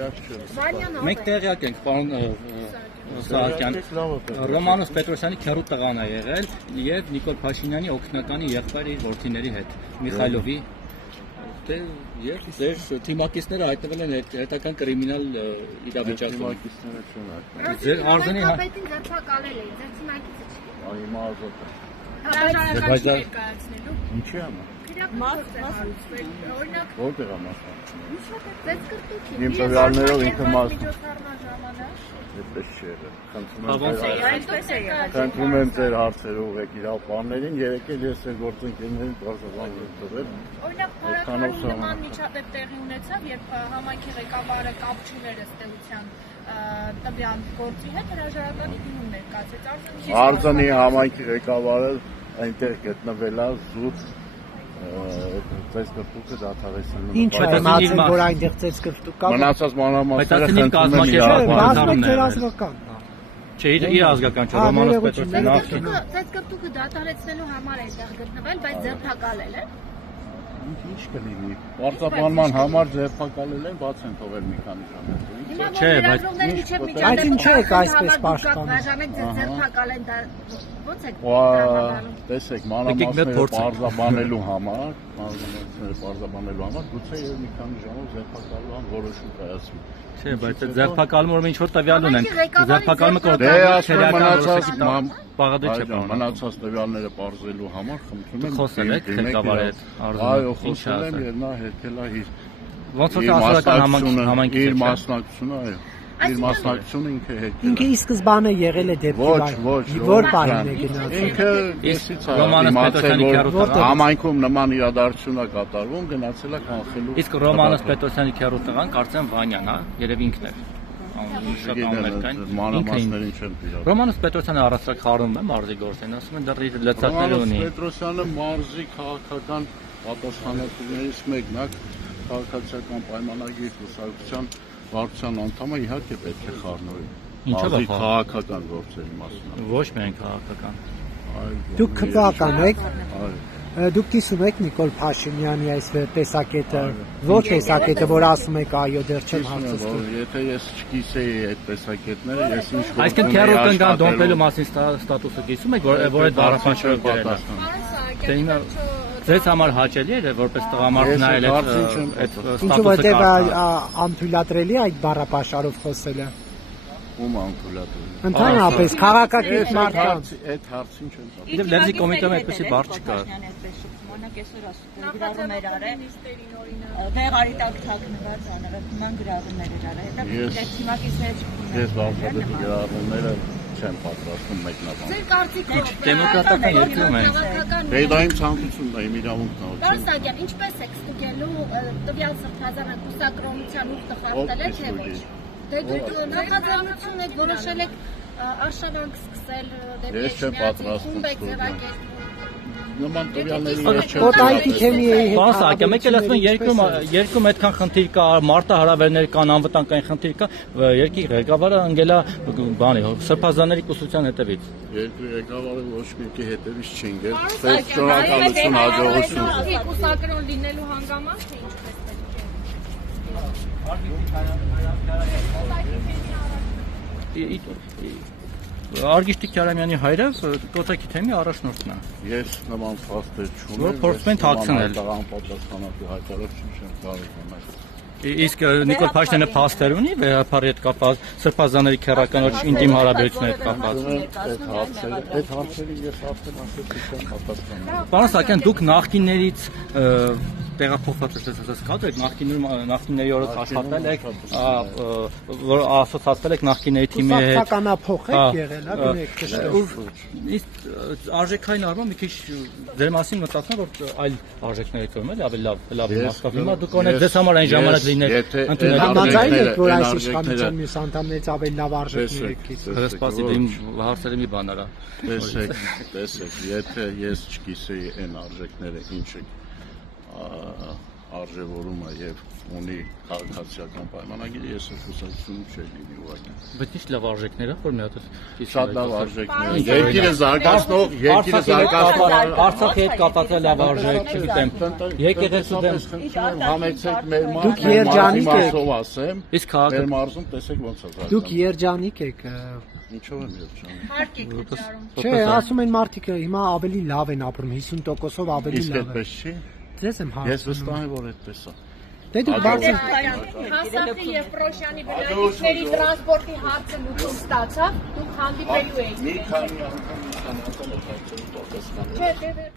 Մենք տեղյակ ենք, պարոն Սահակյան, Ռոմանոս Պետրոսյանի քեռու տղան է եղել եւ Նիկոլ Փաշինյանի օգնականի եղբայրը իր որդիների հետ, Միխայլովի եւ ձեր թիմակիցները հայտնվել են հետական կրիմինալ իրավիճակում։ Ձեր արձանի հայտնի ձերբակալել էին, ձեր թիմակիցը չի։ Հիմա ազատ է։ Ինչի՞ համար։ Որտեղ է մասնակցում։ Իմ տվյալներով ինքը այդպես չէ։ Խնդրում եմ ձեր հարցերը ուղղեք իրավապահներին, եկել ես այդ գործընկերներին բարձրացնել տվել։ Օրինակ, Փարեգրանի նման միջադեպ տեղի ունեցավ, երբ համայնքի ղեկավարը կապ չուներ ըստ էության տվյալ գործի հետ հրաժարականի դիմում ներկայացրեց։ Արձանի համայնքի ղեկավարը այնտեղ գտնվել է զուտ ծեսկրտուկը դադարեցնելու։ Ինչ է մնացել, որ այնտեղ ծեսկրտուկ կա։ Մնացած մանրամասները խնդրում եմ իրավապահ։ Չէ, իր ազգական չէ, Ռոմանոս Պետրոսյանը ծեսկրտուկը դադարեցնելու համար է այդտեղ գտնվել, բայց ձերբակալել է։ Ինչ կլինի։ Պարտապանման համար ձերբակալել են, բաց են թողել մի քանի ժամ հետո։ Չէ, բայց ինչ է այսպես պաշտպանում։ Ձերբակալեն դա ո՞նց է։ Տեսեք, մանրամասները պարզաբանելու համար, գուցե եւ մի քանի ժամով ձերբակալելու համար որոշում կայացվի։ Չէ, բայց այդ ձերբակալումը որ ինչ որ տվյալ ունենք, ձերբակալումը մնացած տվյալները պարզելու համար խնդրում եմ խոսել եք ղեկավարի հետ արձանը։ Այո, խոսել եմ եւ նա հերքել է իր ոնց որ ասորական համայնքի իր մասնակցությունը, այո։ Իր մասնակցությունը ինքը հերքել է։ Ինքը ի սկզբանե եղել է դեպքի որ պահին է գնացել։ Ինքը Ռոմանոս Պետրոսյանի քեռու համայնքում նման իրադարձություն է կատարվում, գնացել է կանխելու։ Իսկ Ռոմանոս Պետրոսյանի քեռու տղան կարծեմ Վանյան, հա, երևի ինքն է։ Մանրամասներին չեմ տիրապետում։ Ռոմանոս Պետրոսյանը առասարակ խառնում է մարզի գործին, ասում են դեռ իր լծակները ունի։ Ռոմանոս Պետրոսյանը մարզի քաղաքական պատասխանատուներից մեկն է, քաղաքացիական պայմանագիր կուսակցության վարչության անդամը իհարկե պետք է խառնվի։ Ինչով է քաղաքական գործերի մասին։ Ոչ միայն քաղաքական։ Դուք քվական եք։ Դուք կիսում եք Նիկոլ Փաշինյանի այս տեսակետը, որ տեսակետը, որ ասում եք այո, դեռ չեմ հարցնում։ Եթե ես չկիսեի այդ տեսակետները, ես ինչ որ այսինքն քեռու տնկան դոմպելու մասին ստատուսը կիսում եք, որ այդ բառապաշարը դերել է։ Ձեզ համար հաճելի է որպես տղամարդ նայել այդ ստատուսը կարդալ։ Անթույլատրելի է այդ բառապաշարով խոսելը։ Ում անթույլատրելի։ Ընդհանրապես քաղաքակիրթ մարդկանց այդ հարցին չեմ պատասխանում։ Իդեպ Լեզի կոմիտեում այդպեսի բառ չկա։ Օրինակ այսօր գրառում էր արել, դեղարի տակ թաքնված անհրաժեշտ գրառումներ էր արել, հետո թիմակիցները չգիտեն։ Ես բարձրացի գրառումները չեմ պատրաստում մեկնաբան։ Ձեր կարծիքով դեմոկրատական երկրում ենք։ Դե դա իմ ցանկությունն է, իմ իրավունքն է։ Պարոն Սահակյան, ինչպես եք ստուգելու տվյալ սրբազան կուսակրոնության ուխտը խախտել է թե ոչ։ Դե դուք նախաձեռնություն եք որոշել եք արշավանք սկսել դեպի Ես չեմ պատրաստվում։ Նման տվյալների Օտայքի քեմիայի հետ։ Պարոն Սահակյան, մեկ էլ ասում են երկրում այդքան խնդիր կա, մարտահրավերներ կան, անվտանգային խնդիր կա, երկրի ղեկավարը ընկել է բանի սրբազանների կուսության հետևից։ Երկրի ղեկավարը ոչ մեկի հետևից չի ընկել։ Շնորհակալություն, հաջողություն։ Կուսակրոն լինելու հանգամանք թե ինչպես Արգիշտի Քյարամյանի հայրը կոթակի թեմի առաջնորդն է։ Ես նման փաստեր չունեմ։ Որ փորձում են թաքցնել։ Պատասխանատու հայտարարություն չեմ կարող անել։ Իսկ Նիկոլ Փաշինյանը փաստեր ունի վեհապարի հետ կապված, սրբազանների քեռական ոչ ինտիմ հարաբերությունների հետ կապված։ Այդ հարցերի ես արդեն ասեցի չեմ պատասխանում։ Պարոն Սահակյան, դուք նախկիններից տեղափոխված եք կադրեք, նախկինների օրոք աշխատել եք, որ ասոցացվել եք նախկինների թիմի հետ։ Սականափոխ եք եղել, հա, գնեք կշտով։ Իսկ արժեքային առումով մի քիչ ձեր մասին մտածում որ այլ արժեքների կողմը ավելի լավ մասկավ։ Հիմա դուք ունեք ձեզ համար այն ժամանակ լինեք ընդունել։ Համաձայն եք, որ այս իշխանության մյուս անդամներից ավելի լավ արժեքներ եք կիսում։ Սպասի, իմ հարցերը մի բան արա։ Տեսեք, եթե ես չկիսեի այն արժեքները, ինչը արժևորում է եւ ունի քաղաքացիական պայմանագիր, ես կուսակցություն չի լինի ուղղակի։ Բայց ինչ լավ արժեքներ է, որ մի հատ շատ լավ արժեքներ են։ Երկիրը զարգացնող, Արցախի հետ կապված լավ արժեք, չգիտեմ, եկեղեցու դեմ համեցեք մեր Դուք երջանիկ եք։ մասով ասեմ, իսկ քաղաքը մեր մարզում տեսեք ոնց է զարգանում։ Դուք երջանիկ եք։ Ինչով եմ երջանիկ։ Հարկ եք վճարում։ Չէ, ասում են մարդիկ հիմա ավելի լավ են ապրում, 50%-ով ավելի Իսկ լավ է։ այդպես չի։ Ձեզ եմ Ես հարցնում։ վստահ եմ, որ այդպես է։ Դե դուք բարձր Հասակի եւ Պրոշյանի բնակիչների տրանսպորտի հարցը լուծում ստացավ, դուք հանդիպելու եք։ Մի քանի անգամ Չէ,